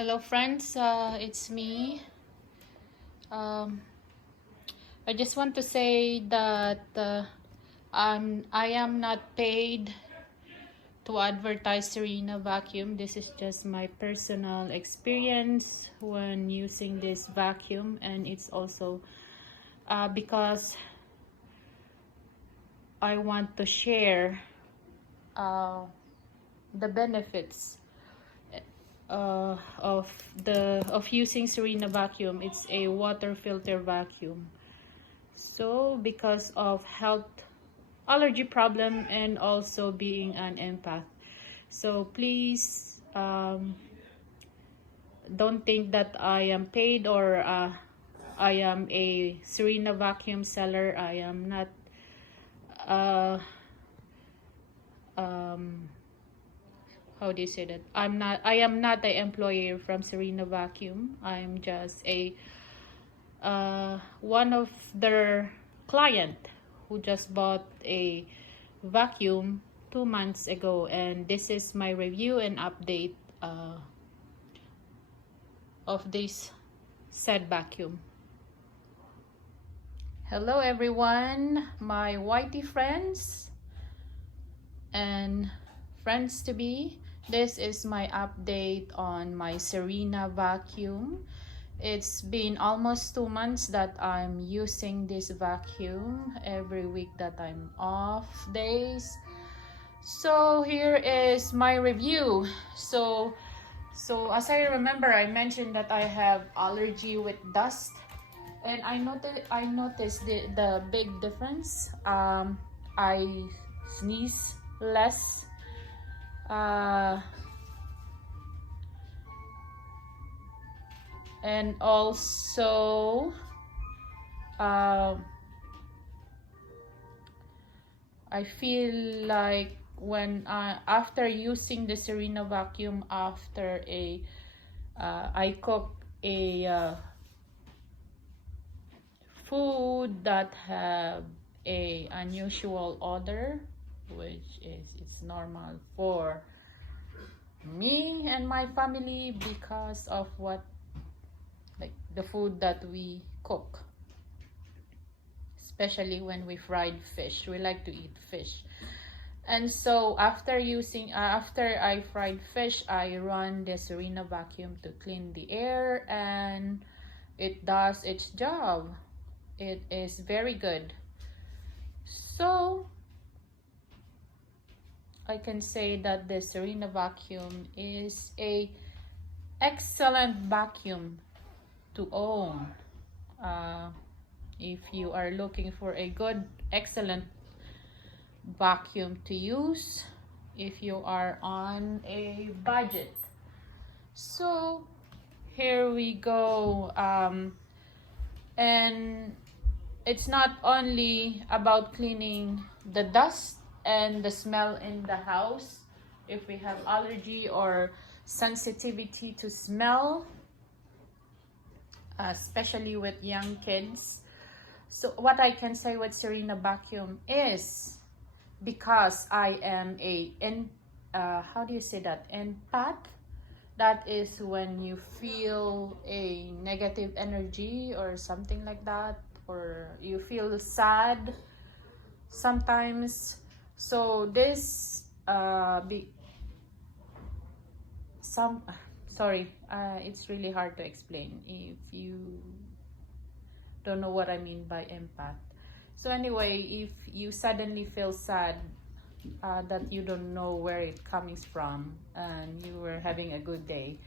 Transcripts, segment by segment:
Hello friends, it's me. Um, I just want to say that I am not paid to advertise Serina Vacuum. This is just my personal experience when using this vacuum, and it's also because I want to share the benefits of using Serina Vacuum. It's a water filter vacuum. So because of health allergy problem and also being an empath, so please don't think that I am paid or I am a Serina Vacuum seller. I am not uh, how do you say that? I am not the employer from Serina Vacuum. I'm just a one of their client who just bought a vacuum 2 months ago, and this is my review and update of this said vacuum. Hello everyone, my whitey friends and friends to be. This is my update on my Serina vacuum. It's been almost 2 months that I'm using this vacuum every week that I'm off days. So here is my review. So as I remember, I mentioned that I have allergy with dust, and I noticed the big difference. I sneeze less. And also I feel like when after using the Serina vacuum, after I cook a food that have a unusual odor, which is it's normal for me and my family because of what, like the food that we cook, especially when we fried fish. We like to eat fish, and so after I fried fish, I run the Serina vacuum to clean the air, and it does its job. It is very good. So I can say that the Serina vacuum is a excellent vacuum to own. If you are looking for a good, excellent vacuum to use, if you are on a budget. So here we go. And it's not only about cleaning the dust and the smell in the house. If we have allergy or sensitivity to smell, especially with young kids. So what I can say with Serina vacuum is, because I am how do you say that, empath? That is when you feel a negative energy or something like that, or you feel sad sometimes. So this it's really hard to explain if you don't know what I mean by empath. So anyway, if you suddenly feel sad, that you don't know where it comes from, and you were having a good day,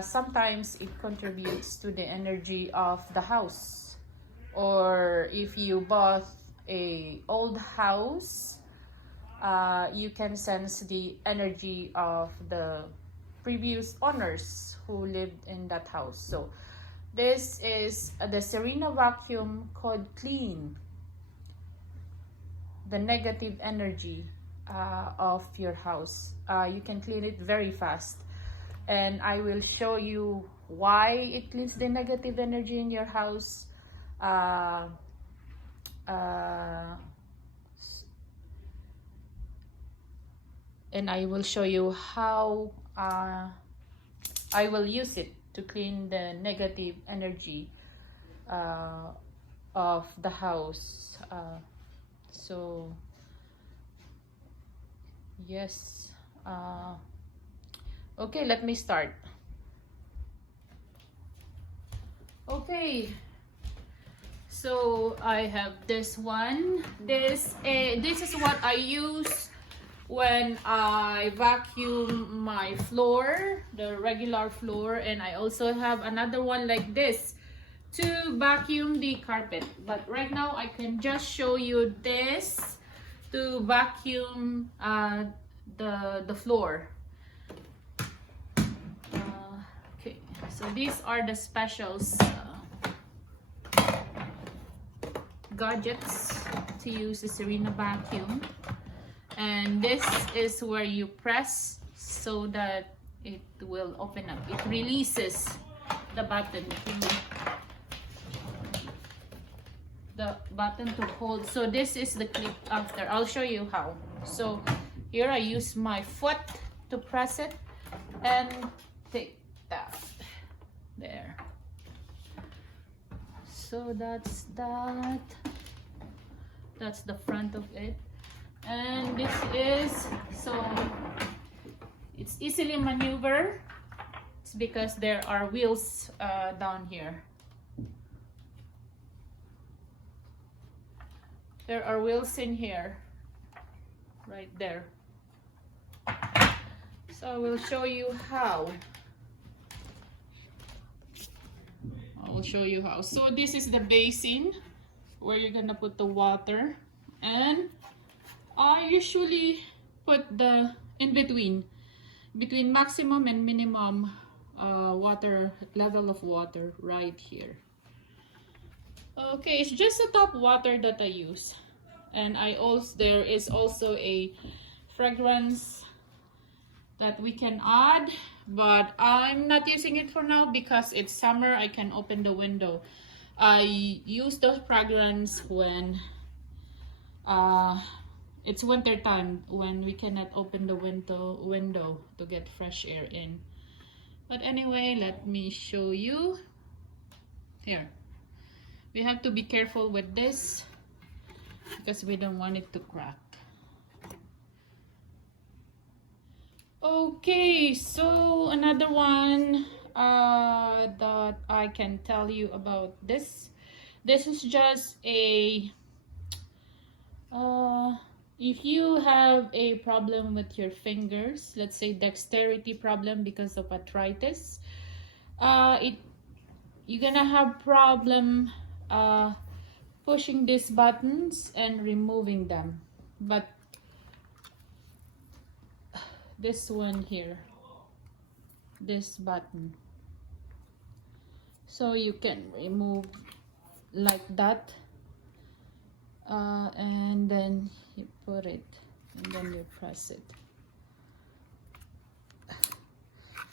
sometimes it contributes to the energy of the house. Or if you bought a old house, you can sense the energy of the previous owners who lived in that house. So this is the Serina vacuum could clean the negative energy of your house. You can clean it very fast, and I will show you why it cleans the negative energy in your house. And I will show you how I will use it to clean the negative energy of the house. So yes, okay, let me start. Okay, so I have this one. This is what I use when I vacuum my floor, the regular floor, and I also have another one like this to vacuum the carpet. But right now I can just show you this to vacuum the floor. Okay, so these are the specials gadgets to use the Serina Vacuum. And this is where you press so that it will open up. It releases the button to hold. So this is the clip after. I'll show you how. So here I use my foot to press it and take that there. So that's that. That's the front of it. And this is, so it's easily maneuver. It's because there are wheels down here. There are wheels in here, right there. So I will show you how. I will show you how. So this is the basin where you're gonna put the water, and I usually put the in between maximum and minimum water level of water right here. Okay, it's just the top water that I use, and there is also a fragrance that we can add, but I'm not using it for now because it's summer. I can open the window. I use those fragrance when it's winter time, when we cannot open the window to get fresh air in. But anyway, let me show you. Here, we have to be careful with this because we don't want it to crack. Okay, so another one that I can tell you about this. This is just a if you have a problem with your fingers, let's say dexterity problem because of arthritis, you're gonna have problem pushing these buttons and removing them. But this one here, this button, so you can remove like that, and then you put it and then you press it,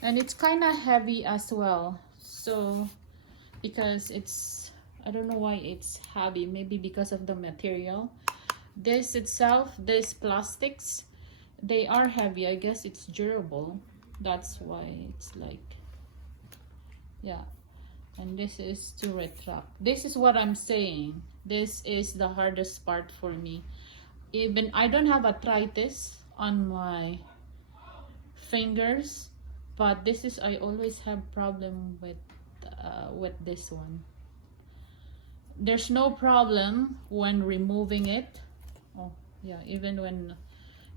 and it's kind of heavy as well. So because it's, I don't know why it's heavy, maybe because of the material. This itself, these plastics, they are heavy. I guess it's durable, that's why it's like, yeah. And this is to retract. This is what I'm saying, this is the hardest part for me. Even I don't have arthritis on my fingers, but this is, I always have problem with this one. There's no problem when removing it. Oh yeah, even when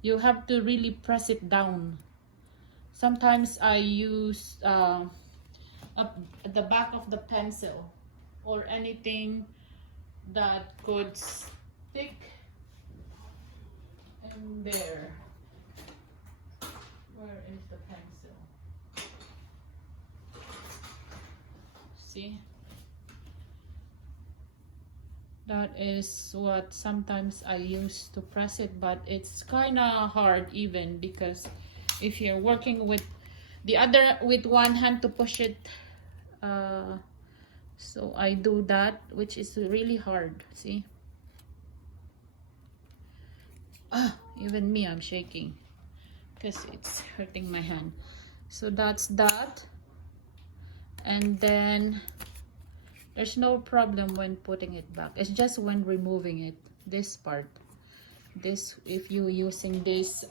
you have to really press it down. Sometimes I use the back of the pencil or anything that could stick in there. Where is the pencil? See? That is what sometimes I use to press it, but it's kind of hard even because if you're working with the other, with one hand to push it, so I do that, which is really hard. See? Even me, I'm shaking because it's hurting my hand. So that's that. and then there's no problem when putting it back. It's just when removing it, this part, this, if you using this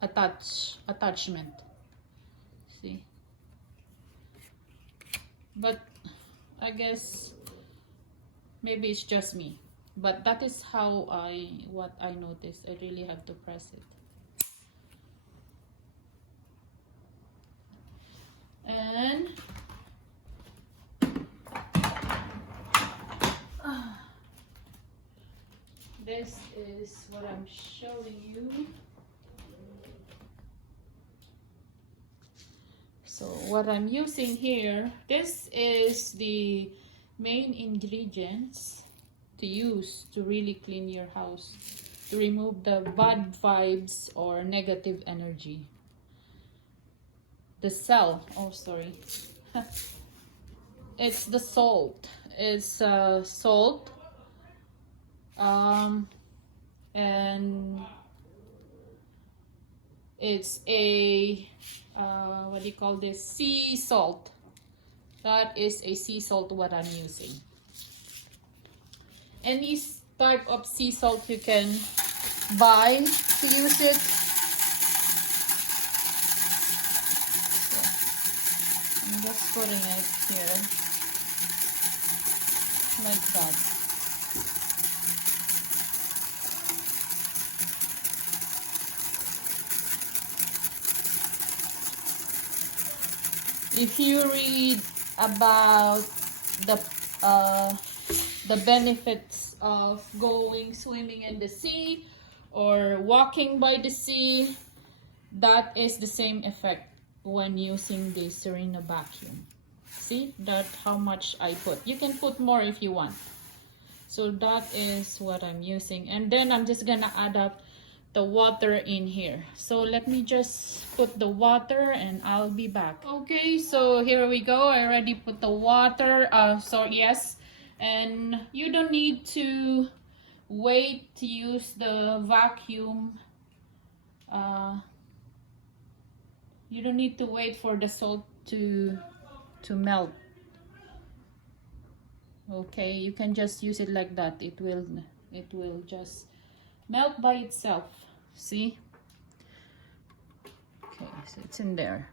attachment, see. But I guess maybe it's just me, but that is how what I noticed. I really have to press it. And this is what I'm showing you. So what I'm using here, this is the main ingredients to use to really clean your house, to remove the bad vibes or negative energy. The cell, oh sorry, it's the salt. It's salt, and it's a what do you call this, sea salt. That is a sea salt what I'm using. Any type of sea salt you can buy to use it. So, I'm just putting it here like that. If you read about the benefits of going swimming in the sea or walking by the sea, that is the same effect when using the Serina Vacuum. See that how much I put. You can put more if you want. So that is what I'm using, and then I'm just gonna add up the water in here. So let me just put the water and I'll be back. Okay, so here we go. I already put the water. So yes, and you don't need to wait to use the vacuum. You don't need to wait for the salt to melt. Okay, you can just use it like that. It will just melt by itself. See? Okay, so it's in there.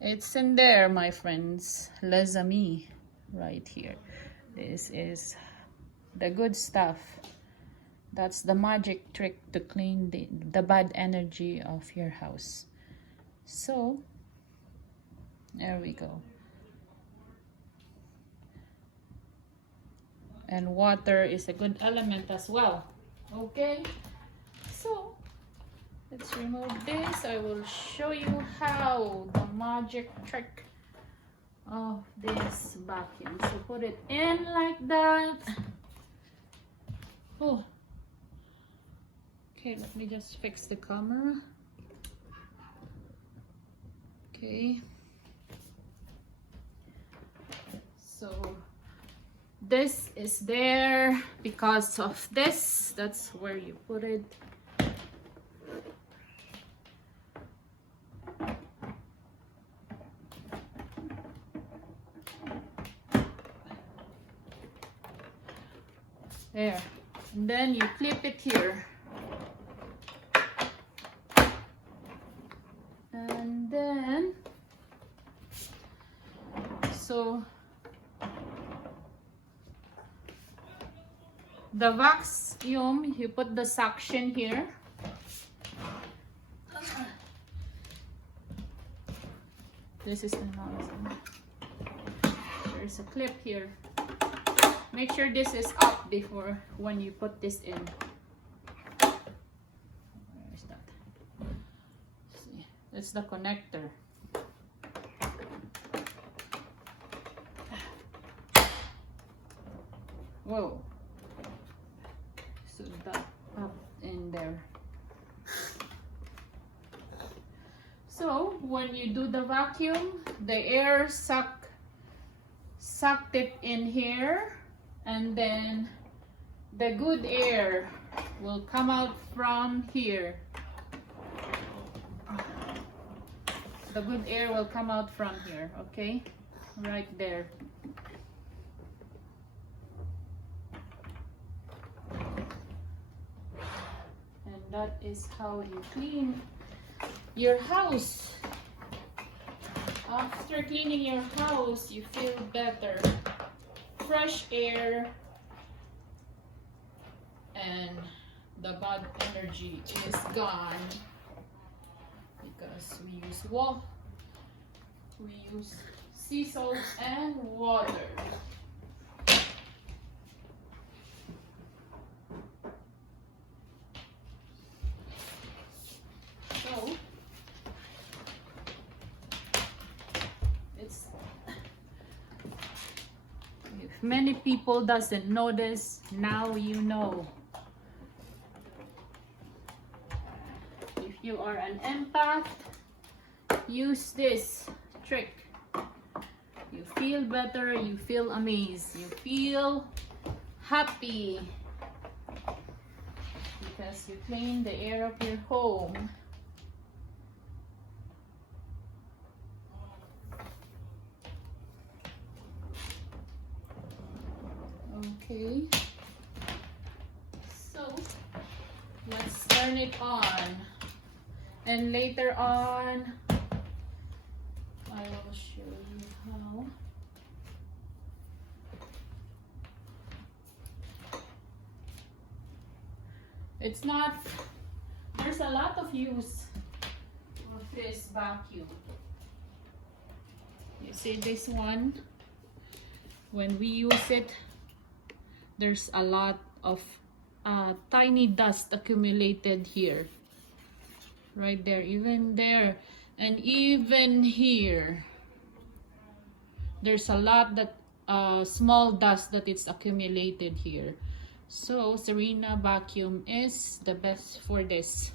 It's in there, my friends. Les amis, right here. This is the good stuff. That's the magic trick to clean the bad energy of your house. So, there we go. And water is a good element as well. Okay, so let's remove this. I will show you how the magic trick of this vacuum. So put it in like that. Oh, okay, let me just fix the camera. Okay, so this is there because of this. That's where you put it. There. And then you clip it here. And then, so the vacuum, you put the suction here. This is the nozzle. There's a clip here. Make sure this is up before when you put this in. Where is that? See, it's the connector. Whoa. So that up in there. So when you do the vacuum, the air sucked it in here, and then the good air will come out from here. The good air will come out from here, okay? Right there. And that is how you clean your house. After cleaning your house, you feel better. Fresh air and the bad energy is gone because we use sea salt and water. So it's, if many people doesn't know this, now you know. If you are an empath, use this trick. You feel better, you feel amazed, you feel happy because you clean the air of your home. Okay, so let's turn it on, and later on I will show you how. It's not, there's a lot of use of this vacuum. You see this one? When we use it, there's a lot of tiny dust accumulated here. Right there, even there, and even here. There's a lot that small dust that it's accumulated here. So Serina Vacuum is the best for this.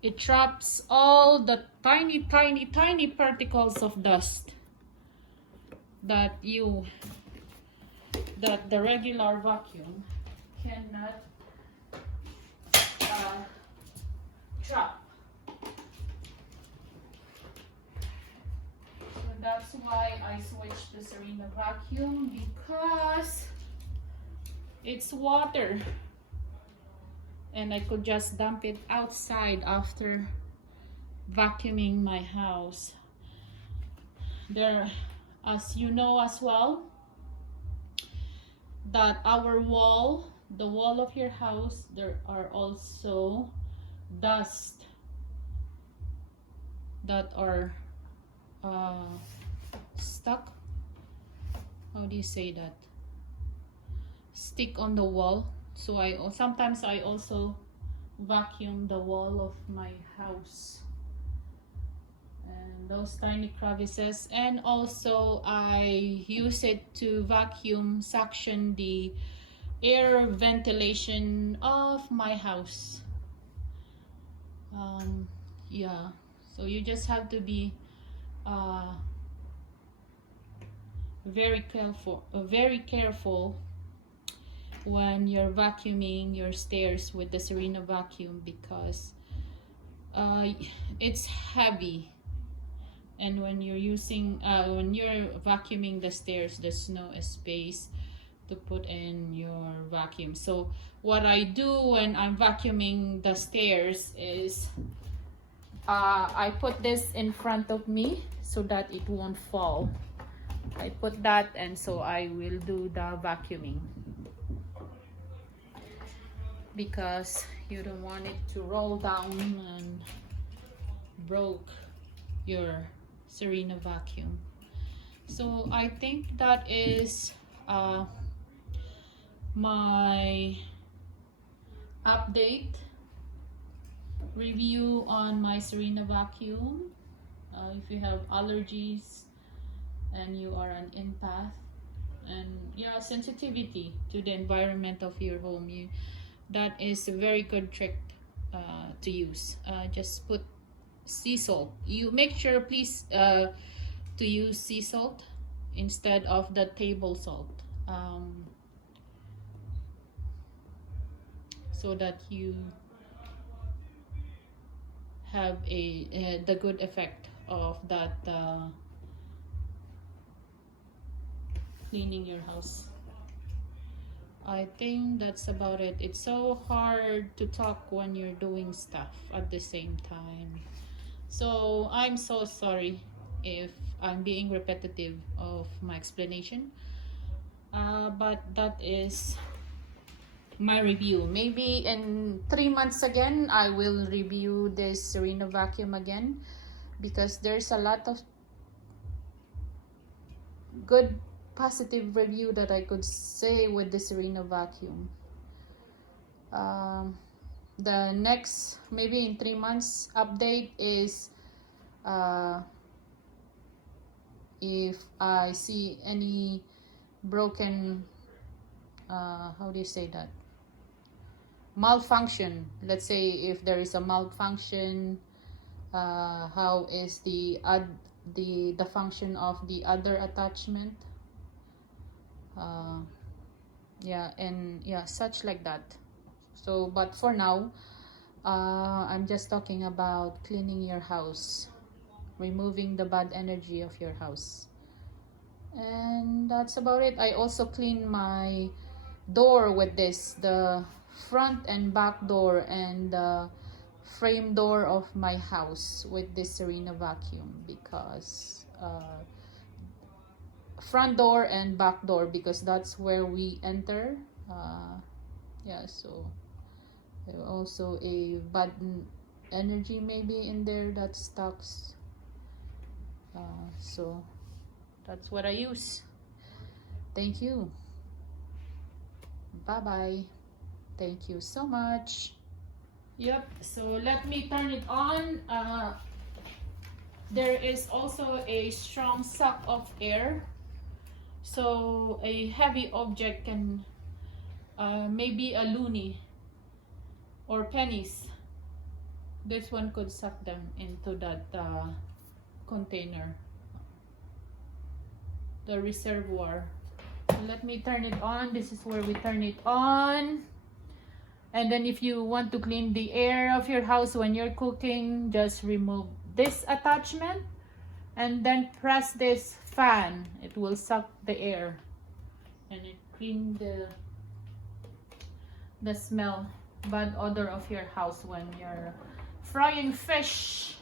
It traps all the tiny particles of dust that the regular vacuum cannot trap. So that's why I switched to Serina Vacuum, because it's water and I could just dump it outside after vacuuming my house. There, as you know as well, that our wall, the wall of your house, there are also dust that are stuck. How do you say that? Stick on the wall. So sometimes I also vacuum the wall of my house and those tiny crevices, and also I use it to vacuum suction the air ventilation of my house. Yeah, so you just have to be very careful when you're vacuuming your stairs with the Serina Vacuum, because it's heavy, and when you're vacuuming the stairs, there's no space to put in your vacuum. So what I do when I'm vacuuming the stairs is I put this in front of me so that it won't fall. I put that, and so I will do the vacuuming, because you don't want it to roll down and broke your Serina Vacuum. So I think that is my update review on my Serina Vacuum. If you have allergies and you are an empath and sensitivity to the environment of your home, that is a very good trick to use. Just put sea salt. You make sure, please, to use sea salt instead of the table salt, so that you have the good effect of that cleaning your house. I think that's about it. It's so hard to talk when you're doing stuff at the same time. So I'm so sorry if I'm being repetitive of my explanation. But that is my review. Maybe in 3 months again, I will review this Serina Vacuum again, because there's a lot of good positive review that I could say with the Serina Vacuum. The next, maybe in 3 months update is if I see any broken, how do you say that, malfunction. Let's say if there is a malfunction, how is the function of the other attachment, yeah, and yeah, such like that. So but for now, I'm just talking about cleaning your house, removing the bad energy of your house, and that's about it. I also clean my door with this, the front and back door and the frame door of my house with this Serina Vacuum, because front door and back door, because that's where we enter. Yeah, so also a bad energy maybe in there that stucks. So that's what I use. Thank you. Bye bye. Thank you so much. Yep, so let me turn it on. There is also a strong suck of air, so a heavy object can, maybe a loonie or pennies, this one could suck them into that container, the reservoir. So let me turn it on. This is where we turn it on. And then if you want to clean the air of your house when you're cooking, just remove this attachment and then press this fan. It will suck the air and it clean the smell, bad odor of your house when you're frying fish.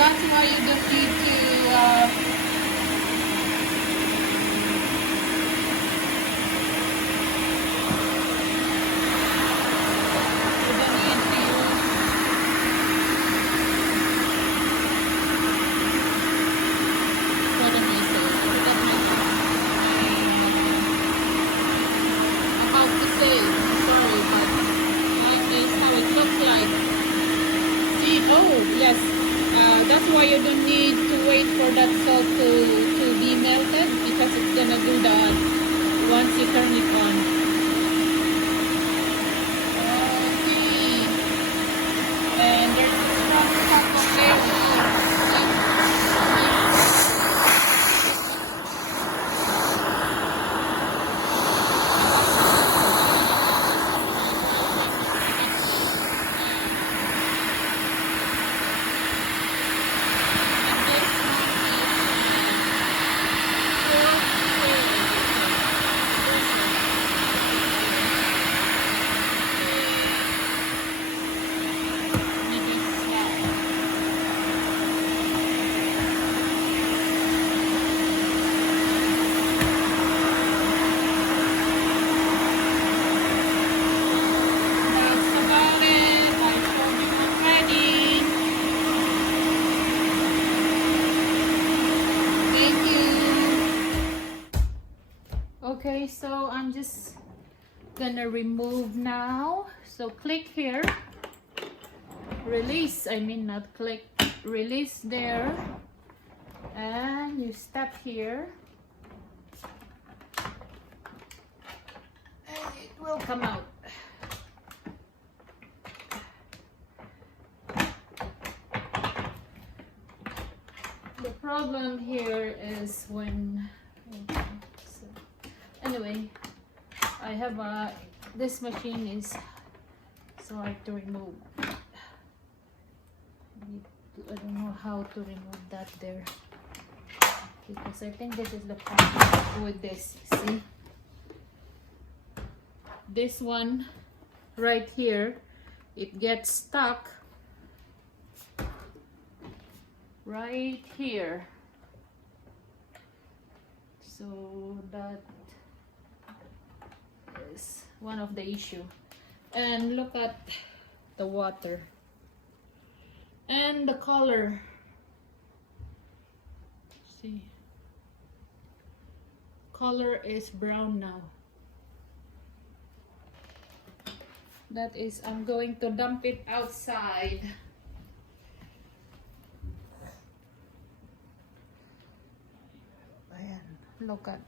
That's why you don't need to that's why you don't need to wait for that salt to be melted, because it's gonna do that once you turn it on. Okay. And there's a strong cup of air. Okay, so I'm just gonna remove now. So click here, release, I mean not click, release there, and you step here and it will come out. The problem here is when, so anyway, I have this machine is so hard to remove. I don't know how to remove that there, because I think this is the problem with this. See, this one right here, it gets stuck right here, so that is one of the issue. And look at the water and the color. See, color is brown now. That is, I'm going to dump it outside. Ayan, look at